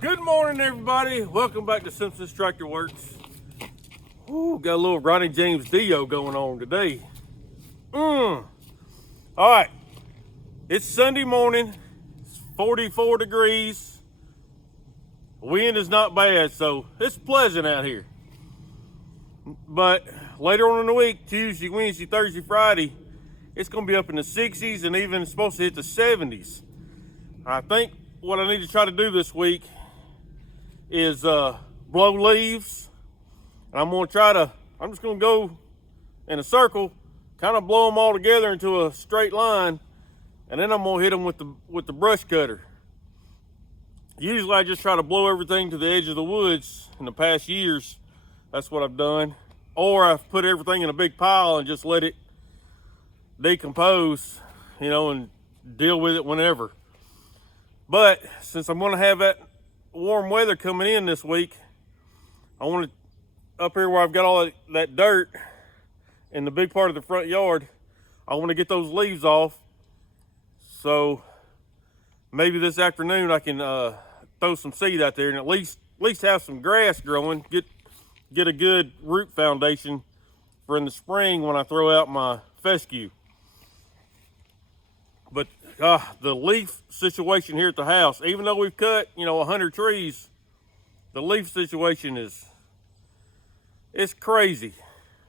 Good morning, everybody. Welcome back to Simpson's Tractor Works. Ooh, got a little Ronnie James Dio going on today. All right, it's Sunday morning. It's 44 degrees. Wind is not bad, so it's pleasant out here. But later on in the week, Tuesday, Wednesday, Thursday, Friday, it's going to be up in the 60s and even supposed to hit the 70s. I think what I need to try to do this week is blow leaves. And I'm just gonna go in a circle, kind of blow them all together into a straight line, and then I'm gonna hit them with the brush cutter. Usually I just try to blow everything to the edge of the woods. In the past years, that's what I've done. Or I've put everything in a big pile and just let it decompose, and deal with it whenever. But since I'm gonna have that warm weather coming in this week, I want to, up here where I've got all that dirt in the big part of the front yard, I want to get those leaves off. So maybe this afternoon I can throw some seed out there and at least have some grass growing, get a good root foundation for in the spring when I throw out my fescue. But the leaf situation here at the house, even though we've cut 100 trees, the leaf situation it's crazy.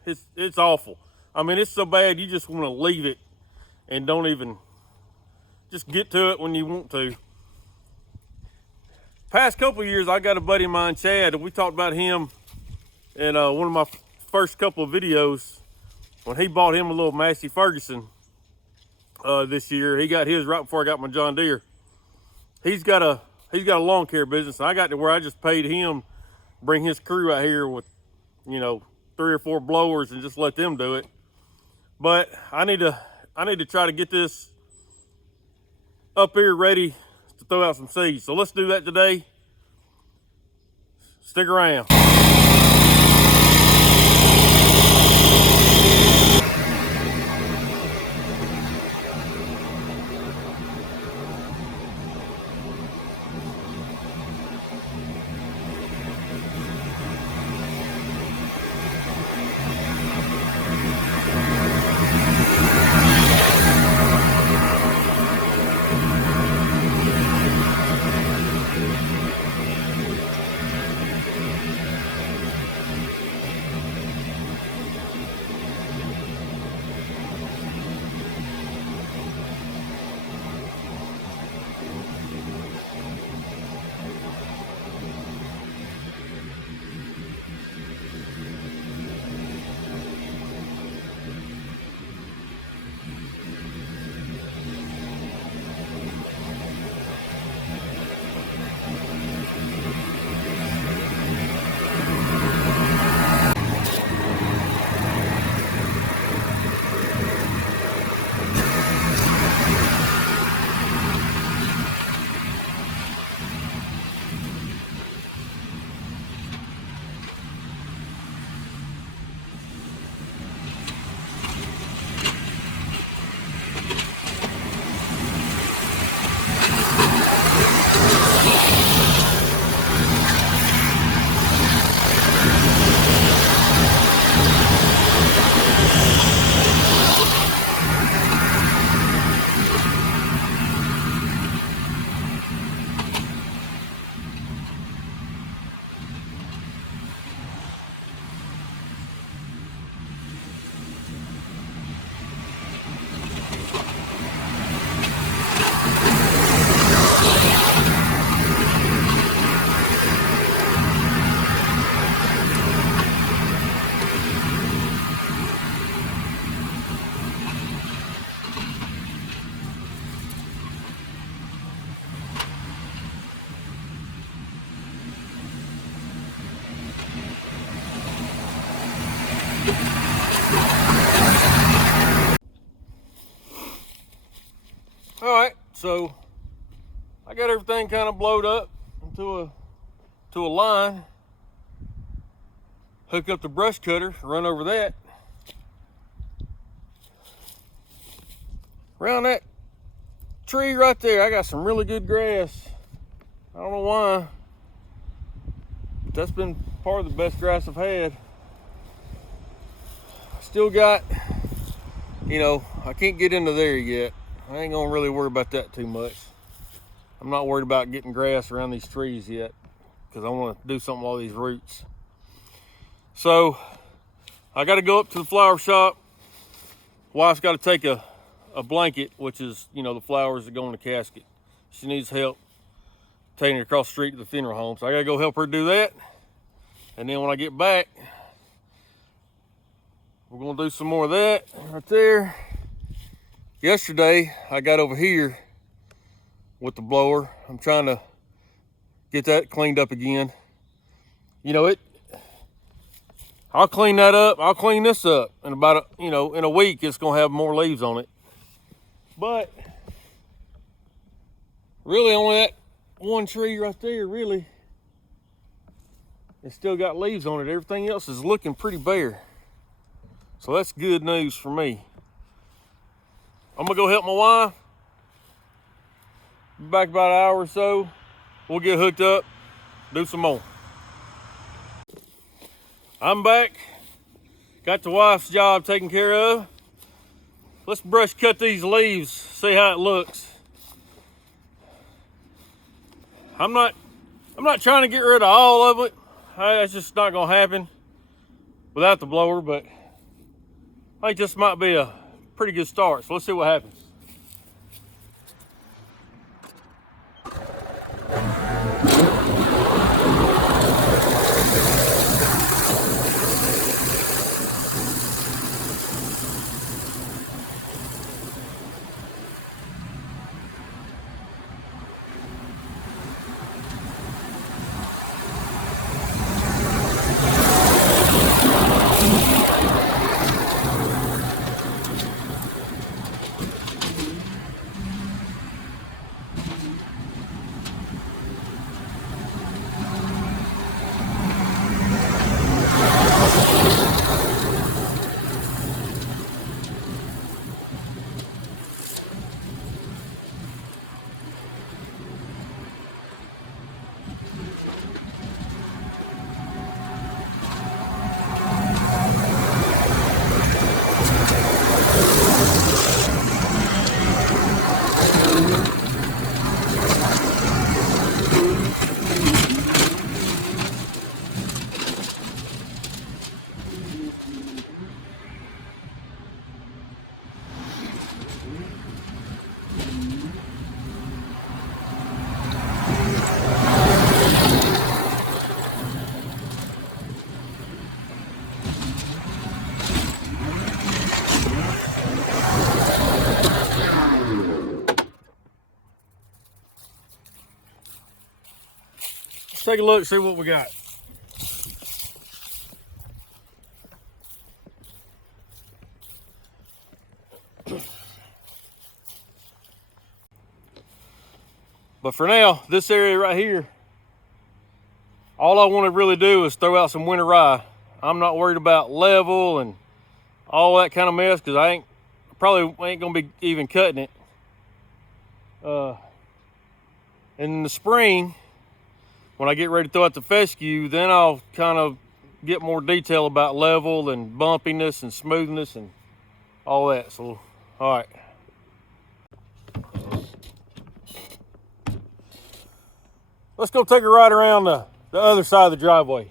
It's awful. I mean, it's so bad you just want to leave it and don't even just get to it when you want to. Past couple of years, I got a buddy of mine, Chad, and we talked about him in one of my first couple of videos when he bought him a little Massey Ferguson. This year he got his right before I got my John Deere. He's got a lawn care business. I got to where I just paid him bring his crew out here with 3 or 4 blowers and just let them do it. But I need to try to get this up here ready to throw out some seeds. So let's do that today. Stick around. All right, so I got everything kind of blowed up into a line. Hook up the brush cutter, run over that. Around that tree right there, I got some really good grass. I don't know why But that's been part of the best grass I've had. Still got, you know, I can't get into there yet. I ain't gonna really worry about that too much. I'm not worried about getting grass around these trees yet because I want to do something with all these roots. So I got to go up to the flower shop. Wife's got to take a blanket, which is, you know, the flowers that go in the casket. She needs help taking it across the street to the funeral home. So I got to go help her do that. And then when I get back, we're going to do some more of that right there. Yesterday, I got over here with the blower. I'm trying to get that cleaned up again. You know, I'll clean that up. I'll clean this up in about in a week. It's gonna have more leaves on it. But really, only that one tree right there. Really, it's still got leaves on it. Everything else is looking pretty bare. So that's good news for me. I'm gonna go help my wife. Be back about an hour or so. We'll get hooked up, do some more. I'm back. Got the wife's job taken care of. Let's brush cut these leaves, see how it looks. I'm not trying to get rid of all of it. That's just not gonna happen without the blower, but I think this might be a pretty good start. So let's see what happens. Let's take a look, see what we got. But for now, this area right here, all I want to really do is throw out some winter rye. I'm not worried about level and all that kind of mess because I probably ain't gonna be even cutting it. In the spring, when I get ready to throw out the fescue, then I'll kind of get more detail about level and bumpiness and smoothness and all that. So, all right. Let's go take a ride around the other side of the driveway.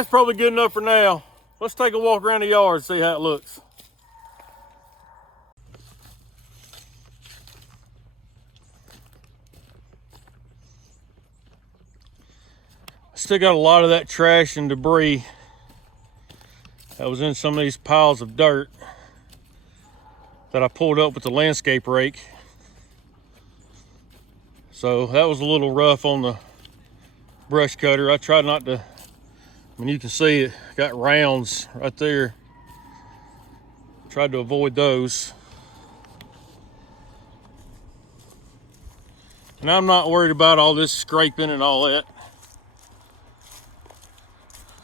That's probably good enough for now. Let's take a walk around the yard and see how it looks. Still got a lot of that trash and debris that was in some of these piles of dirt that I pulled up with the landscape rake. So that was a little rough on the brush cutter. I tried not to, I mean, you can see it got rounds right there. Tried to avoid those. And I'm not worried about all this scraping and all that.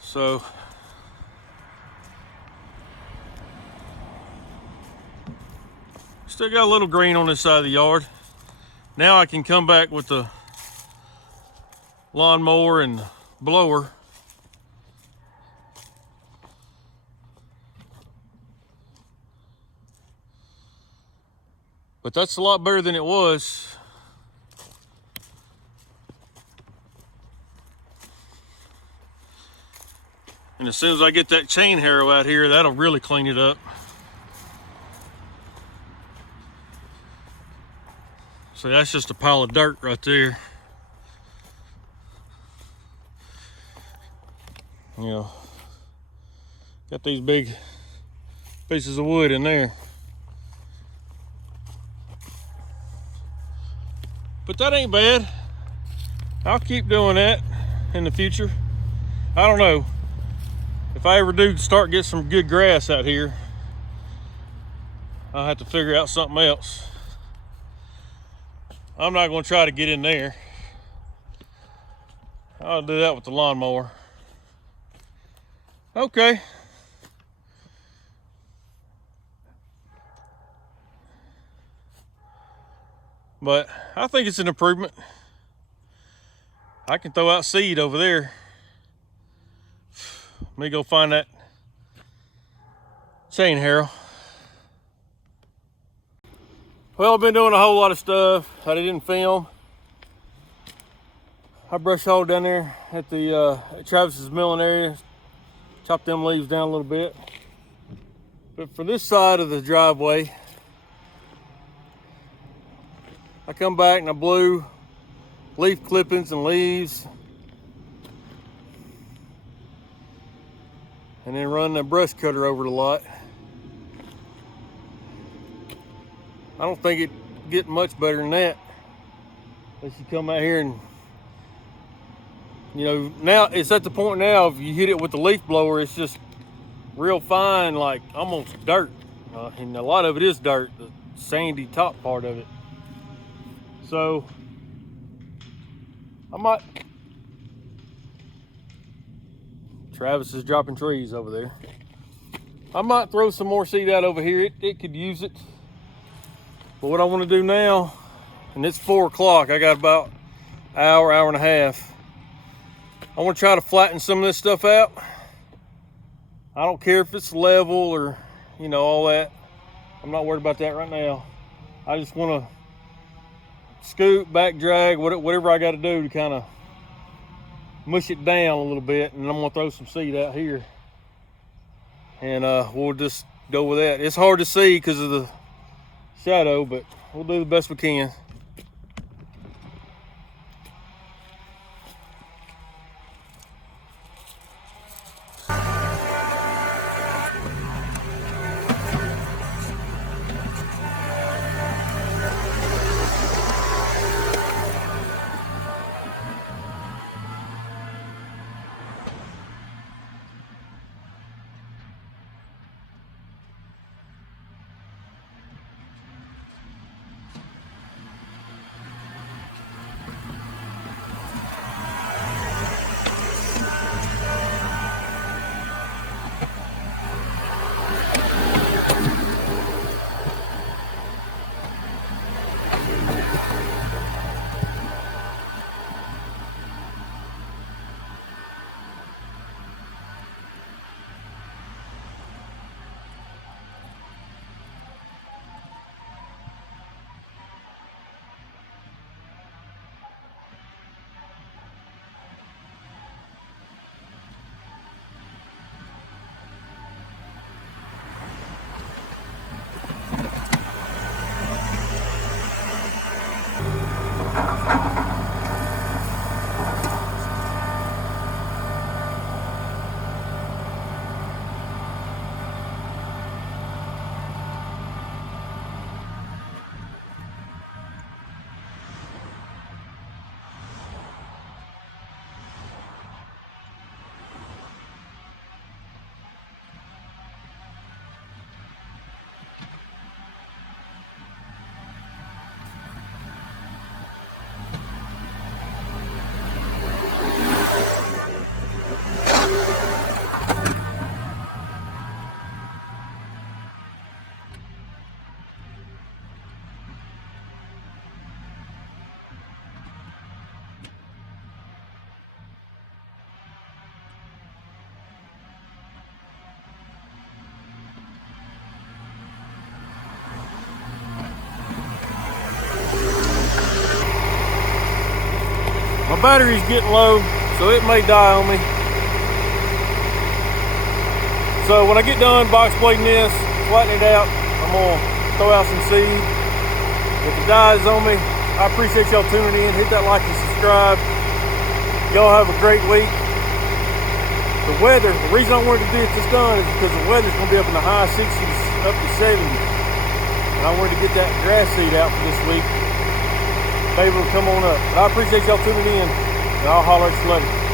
So still got a little green on this side of the yard. Now I can come back with the lawnmower and blower. But that's a lot better than it was. And as soon as I get that chain harrow out here, that'll really clean it up. So that's just a pile of dirt right there. You know, got these big pieces of wood in there. But that ain't bad. I'll keep doing that in the future. I don't know. If I ever do start get some good grass out here, I'll have to figure out something else. I'm not going to try to get in there. I'll do that with the lawnmower. Okay. But I think it's an improvement. I can throw out seed over there. Let me go find that chain harrow. Well, I've been doing a whole lot of stuff that I didn't film. I brush hogged down there at the Travis's milling area. Chopped them leaves down a little bit. But for this side of the driveway, I come back and I blew leaf clippings and leaves. And then run the brush cutter over the lot. I don't think it get much better than that. Unless you come out here and, you know, now it's at the point now, if you hit it with the leaf blower, it's just real fine, like almost dirt. And a lot of it is dirt, the sandy top part of it. So I might, Travis is dropping trees over there. I might throw some more seed out over here. It could use it. But what I want to do now, and it's 4 o'clock, I got about an hour, hour and a half. I want to try to flatten some of this stuff out. I don't care if it's level or, you know, all that. I'm not worried about that right now. I just want to scoop, back drag, whatever I got to do to kind of mush it down a little bit, and I'm gonna throw some seed out here, and we'll just go with that. It's hard to see because of the shadow, but we'll do the best we can. My battery's getting low, so it may die on me. So when I get done box blading this, flatten it out, I'm gonna throw out some seed. If it dies on me, I appreciate y'all tuning in. Hit that like and subscribe. Y'all have a great week. The weather, the reason I wanted to get this done is because the weather's gonna be up in the high 60s, up to 70s. And I wanted to get that grass seed out for this week. Maybe it'll come on up. But I appreciate y'all tuning in, and I'll holler at you later.